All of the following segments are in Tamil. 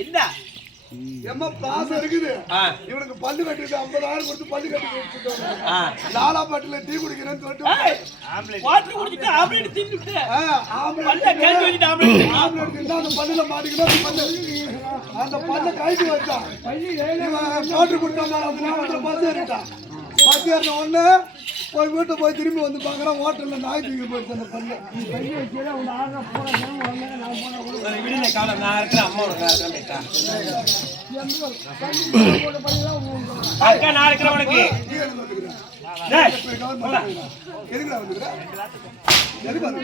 என்ன? எம்ம பாசம் இருக்குது. இவனுக்கு பல்லு கட்டுறது ஐம்பதாயிரம் கொடுத்து பல்லு கட்டி ஆ. லாலாப்பட்டில டீ குடிக்கிறேன்னு சொல்லிட்டு வாட்டர் குடிச்சிட்டு ஆம்லேட் தின்னுட்டு. பல்ல கழுவி வச்சுட்டு ஆம்லேட் ஆம்பளை தின்னா அந்த பல்லுல மாட்டிக்கணும் அந்த பல்லு. அந்த பல்ல கழட்டி வச்சான் போட்டு கொடுத்தா அந்த பஸ் ஏறிட்டான். பஸ் ஏறின உடனே போய் வீட்டை போய் திரும்பி வந்து பார்க்குறான் ஹோட்டலில் நாய் தூக்கி போயிடுச்சு அந்த பல்லு சரி, விடுங்க காலம் நான் இருக்கிறேன் அம்மா உனக்கு நான் இருக்கிறேன் பேட்டா. அக்கா நான் இருக்கிறேன் உனக்கு வந்துக்கிறேன். எதுக்குடா வந்துக்கிற? எதுக்கு வந்து?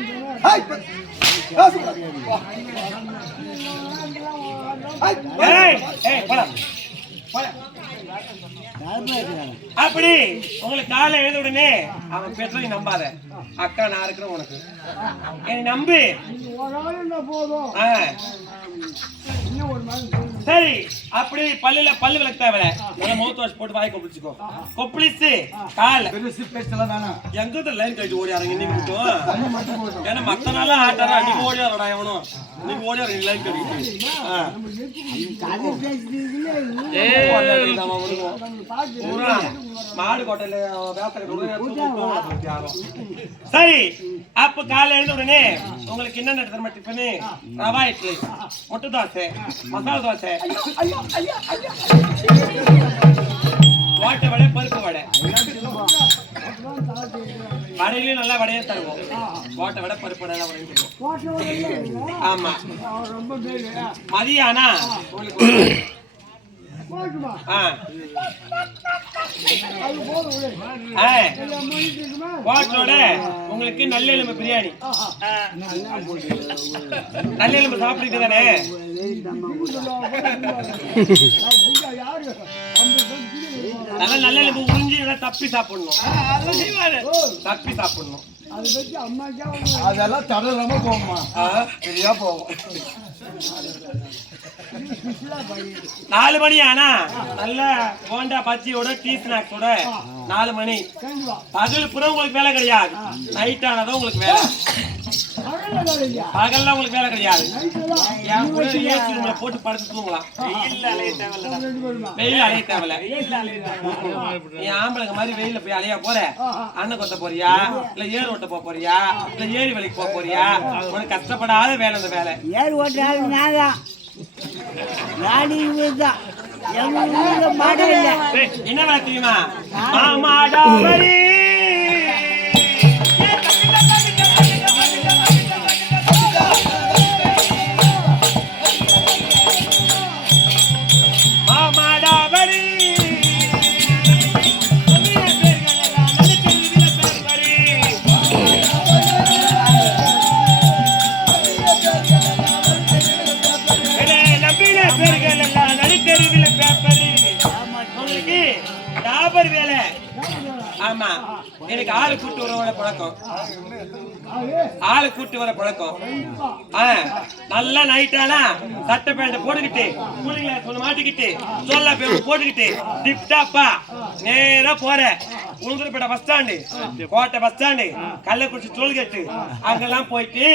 ஏய், போடா. போடா. அப்படி உங்களுக்கு காலை எழுத உடனே அவன் பெற்றோரை நம்பாத அக்கா நான் இருக்கிறேன் உனக்கு என்னை நம்பு ஆ. சரி அப்படி பல்லுல பல்லு விளக்கு தேவை நல்லா மவுத் வாஷ் போட்டு வாய் கொப்பளிச்சுக்கோ. கொப்பளிச்சு கால். பெருசு பேசலாம் வேணாம். எங்க லைன் கழிச்சு ஓடி ஆரங்க இன்னைக்கு மட்டும் ஏன்னா மத்த நாளா ஆட்டாரா அன்னைக்கு ஓடி வரடா எவனும் நீங்க ஓடி வரீங்க லைன் கழிச்சு மாடு கோட்டையில சரி அப்ப காலையில எழுந்த உடனே உங்களுக்கு என்ன தரமா டிஃபனு? ரவா இட்லி முட்டை தோசை மசாலா தோசை ஓட்டை வடை பருப்பு வடை. வடையிலயும் நல்லா வடையே தருவோம். ஓட்டை வடை பருப்பு வடை எல்லாம் ஆமா. மதியம் ஆனா உங்களுக்கு. ஹோட்டலோட உங்களுக்கு நல்லெலும்பு பிரியாணி. நல்லெலும்பு சாப்பிட்டுட்டு தானே நல்லா நல்லெலும்பு உறிஞ்சி நல்லா தப்பி சாப்பிடணும். தப்பி சாப்பிடணும். அதெல்லாம் தடலாம போகுமா சரியா போகும். நாலு மணி ஆனா நல்ல போண்டா பச்சியோட டீ ஸ்நாக்ஸோட நாலு மணி. பகல் புறம் உங்களுக்கு வேலை கிடையாது. நைட் ஆனதும் உங்களுக்கு வேலை. பகல்ல உங்களுக்கு வேலை கிடையாது. என் கூட ஏசி ரூம்ல போட்டு படுத்து தூங்கலாம். வெயில் அலைய தேவையில்ல வெயில் அலைய தேவையில்ல. நீ ஆம்பளைங்க மாதிரி வெயில்ல போய் அலைய போற? அண்ணன் கொத்த போறியா? இல்ல ஏர் ஓட்ட போக போறியா? இல்ல ஏரி வேலைக்கு போக போறியா? உனக்கு கஷ்டப்படாத வேலை அந்த வேலை. ஏர் ஓட்டுறாரு நான் என்ன தெரியுமா? ஆமா. எனக்கு ஆளு கூட்டு வர பழக்கம். ஆளு கூட்டு வர பழக்கம். நல்லா நைட்டானா சட்டை பேண்ட் போட்டுக்கிட்டு கூலிங்ல சொன்ன மாட்டிக்கிட்டு சொல்ல பேர் போட்டுக்கிட்டு டிப் டாப்பா நேரா போற. உளுந்தூர்பேட்டை பஸ் ஸ்டாண்டு கோட்டை bus stand Kallakurichi toll gate அங்கெல்லாம் போயிட்டு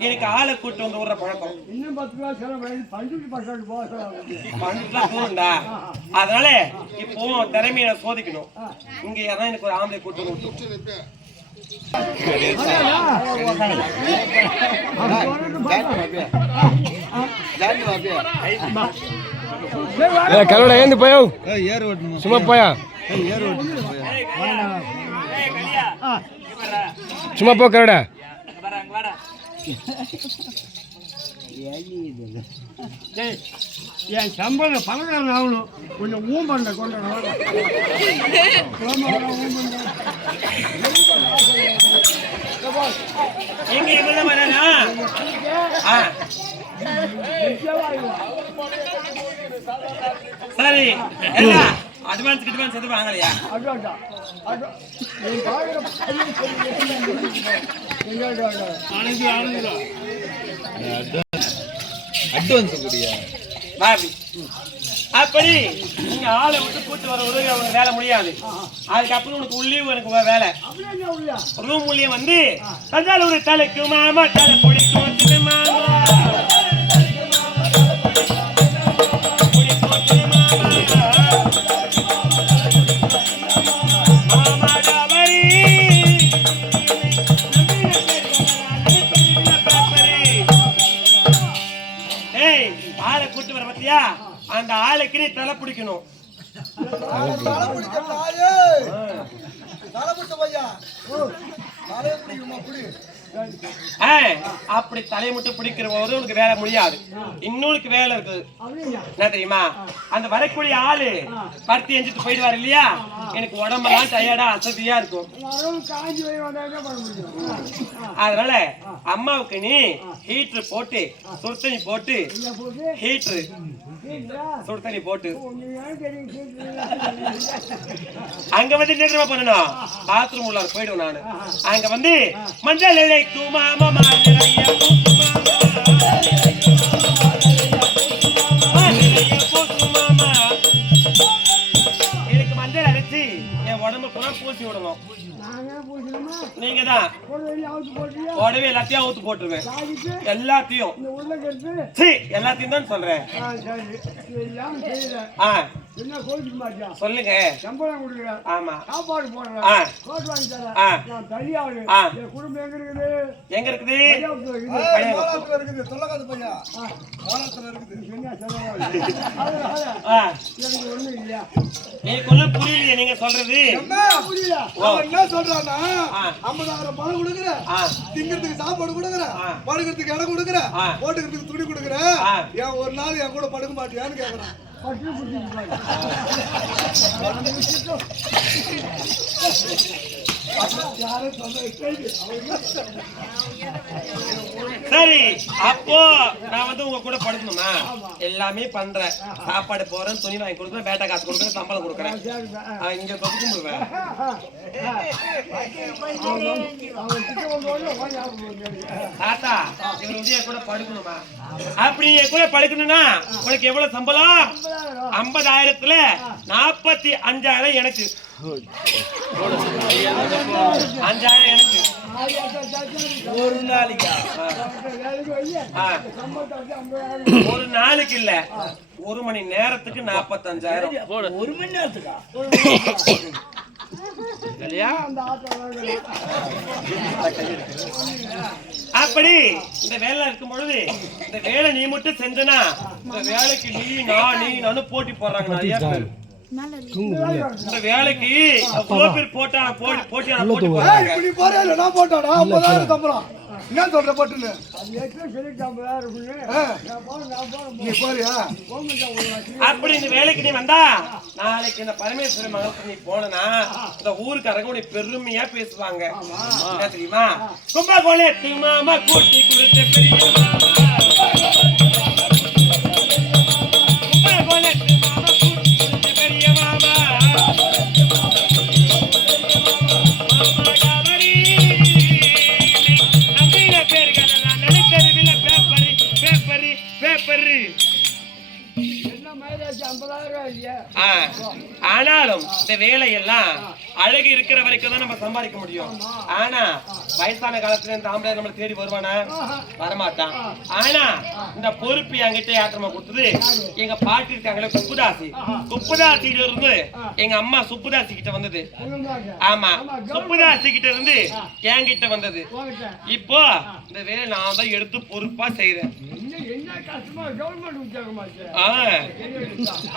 எனக்கு ஆளை கூட்டு வந்து விடுற பழக்கம். பண்றதுலாம் தூரண்டா அதனால இப்போ அவன் சோதிக்கணும். இங்க யாரா எனக்கு ஒரு ஆம்பளை கூட்டு கலோட ஏந்து போயோ ஏர் சும்மா போயா? ஏர் ஓட்டணும். சும்மா போ கருடா கரடா என் சம்பளம் பணக்காரன் ஆகணும். கொஞ்சம் ஊம்பண்ட கொண்டு எங்க இவ்வளவு ஆ. சரி அட்வான்ஸ் அட்வான்ஸ் எதுவும் வாங்கலையா? பாபி அப்படி நீங்க ஆளை விட்டு கூட்டு வர உதவி அவனுக்கு வேலை முடியாது. அதுக்கப்புறம் உனக்கு உள்ளீவு எனக்கு வேலை. ரூம் உள்ளே வந்து தஞ்சாவூர் தலைக்கு மாமா தலை பிடிக்கும் மாமா. வர பத்தியா? அந்த ஆளுக்கு நீ தலை பிடிக்கணும். தலை பிடிக்க தலை ஆ, அப்படி தலையை மட்டும் பிடிக்கிற போது உனக்கு வேலை முடியாது. இன்னொருக்கு வேலை இருக்குது. என்ன தெரியுமா? அந்த வரக்கூடிய ஆளு பருத்தி எஞ்சிட்டு போயிடுவார் இல்லையா? எனக்கு உடம்பெல்லாம் டயர்டா அசதியா இருக்கும். அதனால அம்மாவுக்கு நீ ஹீட்டர் போட்டு சுடுதண்ணி போட்டு ஹீட்ரு வீட்டுல சுடுதண்ணி போட்டு. அங்க வந்து தெரியுமா பண்ணணும் பாத்ரூம் உள்ள போயிடுவேன் நானு. அங்க வந்து மஞ்சள் இலை தூமாமா மாநிலைய உடம்பு பூரா பூசி விடணும். நாங்க தான். உடவே எல்லாத்தையும் அவுத்து போட்டுருவேன். எல்லாத்தையும். எல்லாத்தையும் தான் சொல்றேன். ஆ. என்ன கோச்சிக்க மாட்டியா? சொல்லுங்க. சம்பளம் கொடுக்குறேன் ஆமா. சாப்பாடு போடுறேன். கோட் வாங்கி. தரேன். நான் தனியாளு. என் குடும்பம் எங்க இருக்குது? எங்க இருக்குது? இருக்குது. சொல்லக்காது பையா. கோலாத்துல இருக்குது. என்ன எனக்கு இல்லையா? எனக்கு புரியலையே நீங்க சொல்றது. புரியல? என்ன சொல்றான்னா. ஐம்பதாயிரம் பணம் கொடுக்குற. திங்கிறதுக்கு சாப்பாடு கொடுக்குற. படுக்கிறதுக்கு இடம் கொடுக்குற. போட்டுக்கிறதுக்கு துணி கொடுக்குற. ஏன் ஒரு நாள் என் கூட படுக்க மாட்டியான்னு கேக்குறான். பட்டு புடிச்சிட்டு பாரு. அந்த விஷயத்துல யாரும் சொல்ல கேள்வி சரி அப்போ நான் வந்து உங்க கூட படுக்கணுமா? எல்லாமே பண்றேன். சாப்பாடு போறேன் துணி வாங்கி கொடுக்குறேன் பேட்டா காசு கொடுக்குறேன் சம்பளம் கொடுக்குறேன். இங்க தொட்டு கும்பிடுவேன் தாத்தா இவருடைய கூட படுக்கணுமா? அப்படி என் கூட படுக்கணும்னா உனக்கு எவ்வளவு சம்பளம்? ஐம்பதாயிரத்துல நாற்பத்தி அஞ்சாயிரம் எனக்கு. அஞ்சாயிரம் எனக்கு ஒரு ஒரு நாளைக்கு இல்ல ஒரு மணி நேரத்துக்கு நாற்பத்தஞ்சாயிரம் ஒரு மணி நேரத்துக்கா அப்படி இந்த வேலை இருக்கும் பொழுது இந்த வேலை நீ மட்டும் செஞ்சனா இந்த வேலைக்கு நீ நான் நீ நானும் போட்டி போடுறாங்க நிறைய பேர். வேலைக்கு எவ்வளவு பேர் போட்டா போட்டி போட்டியான இப்படி போறே இல்ல நான் போட்டாடா ஐம்பதாயிரம் சம்பளம் என்ன சொல்ற பட்டுன்னு. போறேன் போறேன் நீ போறியா? அப்படி இந்த வேலைக்கு நீ வந்தா நாளைக்கு இந்த பரமேஸ்வரி மகத்துக்கு நீ போனா இந்த ஊருக்காரங்க உன்னை பெருமையா பேசுவாங்க. என்ன தெரியுமா? கும்பகோணத்து மாமா கூட்டி கொடுத்த பெரிய பேப்பரி. ஆனாலும் இந்த வேலையெல்லாம் அழகு இருக்கிற வரைக்கும் தான் நம்ம சம்பாதிக்க முடியும். ஆனா வயசான காலத்துல இந்த ஆம்பளை நம்மள தேடி வருவானா? வரமாட்டான். ஆனா இந்த பொறுப்பு என்கிட்ட யாத்திரமா கொடுத்தது எங்க பாட்டி இருக்காங்களே குப்புதாசி. குப்புதாசியில இருந்து எங்க அம்மா சுப்புதாசி கிட்ட வந்தது. ஆமா சுப்புதாசி கிட்ட இருந்து என்கிட்ட வந்தது. இப்போ இந்த வேலை நான் தான் எடுத்து பொறுப்பா செய்யறேன்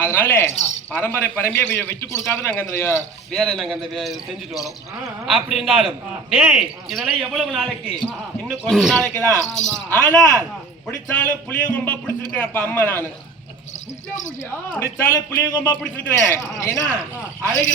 அதனால பரம்பரை பரம்பரையா விட்டு கொடுக்காத நாங்க அந்த வேலை நாங்க அந்த செஞ்சுட்டு வரோம். அப்படி இருந்தாலும் டேய் இதெல்லாம் எவ்வளவு நாளைக்கு? இன்னும் கொஞ்ச நாளைக்கு தான். ஆனால் பிடிச்சாலும் புளியங்கொம்பா பிடிச்சிருக்கிறேன் அப்ப அம்மா நானு. பிடிச்சாலும் புளியங்கொம்பா பிடிச்சிருக்கிறேன். ஏன்னா அழகு